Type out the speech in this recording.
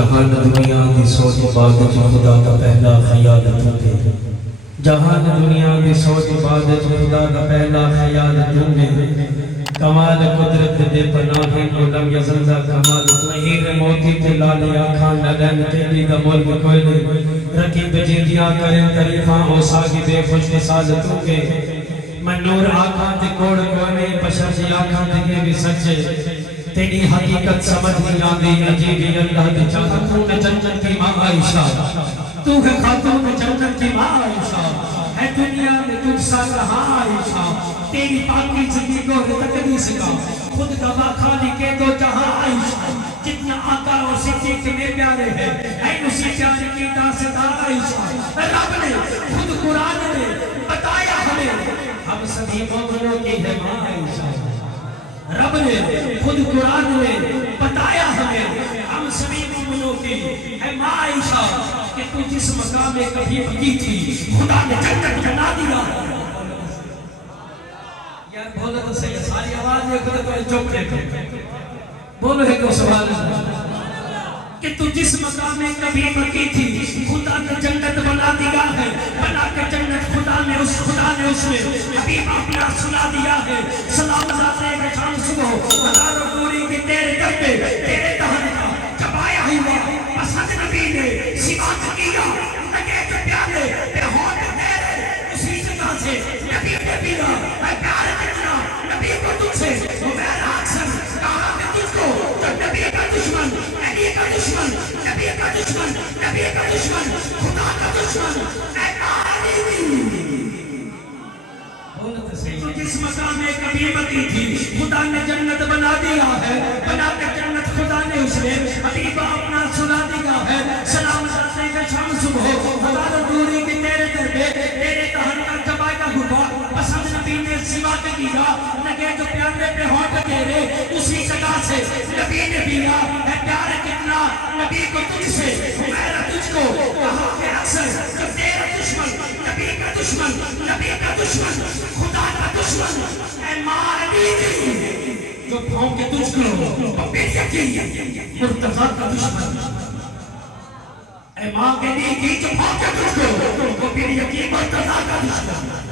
جہان دنیا دی سوچ عبادت خدا کا پہلا خیال تو دے جہان دنیا دی سوچ عبادت خدا کا پہلا خیال تو دے کمال قدرت دے پناہ علم یزندہ کمال مہیر موتی تے لالی آکھاں نگن تیلی دا ملک کوئی نہیں رکیب جیدیاں کریں تریفاں ہو ساگی بے خوش نسازتوں کے من نور آکھاں تے کوڑ کونے بشر جی آکھاں تے کے بھی سچے تیری حقیقت سمجھ نہیں آندی عجیبی اللہ دی چاہت تو نے جنت کی ماں عائشہ تو ہے خاتون جنت کی ماں عائشہ ہے دنیا میں تجھ سا کہاں عائشہ تیری پاکی زندگی کو تقدیس کا خود گواہ خالی کے دو جہاں عائشہ جتنا آقا اور صدیق میں پیارے ہیں اے اسی پیارے کی داستہ عائشہ رب نے خود قرآن نے بتایا ہمیں ہم سبھی مومنوں کی ہے ماں عائشہ رب نے خود قرآن میں بتایا ہمیں ہم سبھی مومنوں کی ہے ماں عائشہ کہ تو جس مقام میں کبھی بکی تھی خدا نے جنت بنا دیا یار بولو تو صحیح ساری آواز یہ خدا تو چپ رہے بولو ہے تو سوال کہ تو جس مقام میں کبھی بکی تھی خدا نے جنت بنا دیا ہے بنا کے جنت خدا نے اس میں حبیب اپنا سنا دیا ہے سلام ذاتے میں شام صبح ہزاروں پوری کی تیرے دم پہ تیرے دہن کا جب آیا ہوا پسند نبی نے سبات کیا لگے تو پیارے پہ ہونٹ میرے اسی جگہ سے نبی نے پیرا اے پیارے کتنا نبی کو تجھ سے وہ میرا اکثر کہا کہ تجھ کو تو نبی کا دشمن نبی کا دشمن نبی کا دشمن نبی کا دشمن خدا کا دشمن اے کہانی جس مقام میں کبھی بکی تھی خدا نے جنت بنا دیا ہے بنا کے جنت خدا نے اس میں حبیبہ اپنا سنا دیا ہے سلام ذاتے کا شام صبح ہزاروں دوری کی تیرے در پہ تیرے تہن کا جبائے کا گھبا پسند نبی نے سوا کے کیا لگے جو پیارے پہ ہونٹ تیرے اسی جگہ سے نبی نے پیا ہے پیارے کتنا نبی کو تجھ سے میرا تجھ کو کہا کہ اکثر جو تیرا دشمن نبی کا دشمن نبی کا دشمن خدا کا دشمن اے مالی جو پھونکے تجھ کو پپیر یقین مرتضی کا دشمن اے ماں کے لیے کی جو پھونکے تجھ کو پپیر یقین مرتضی کا دشمن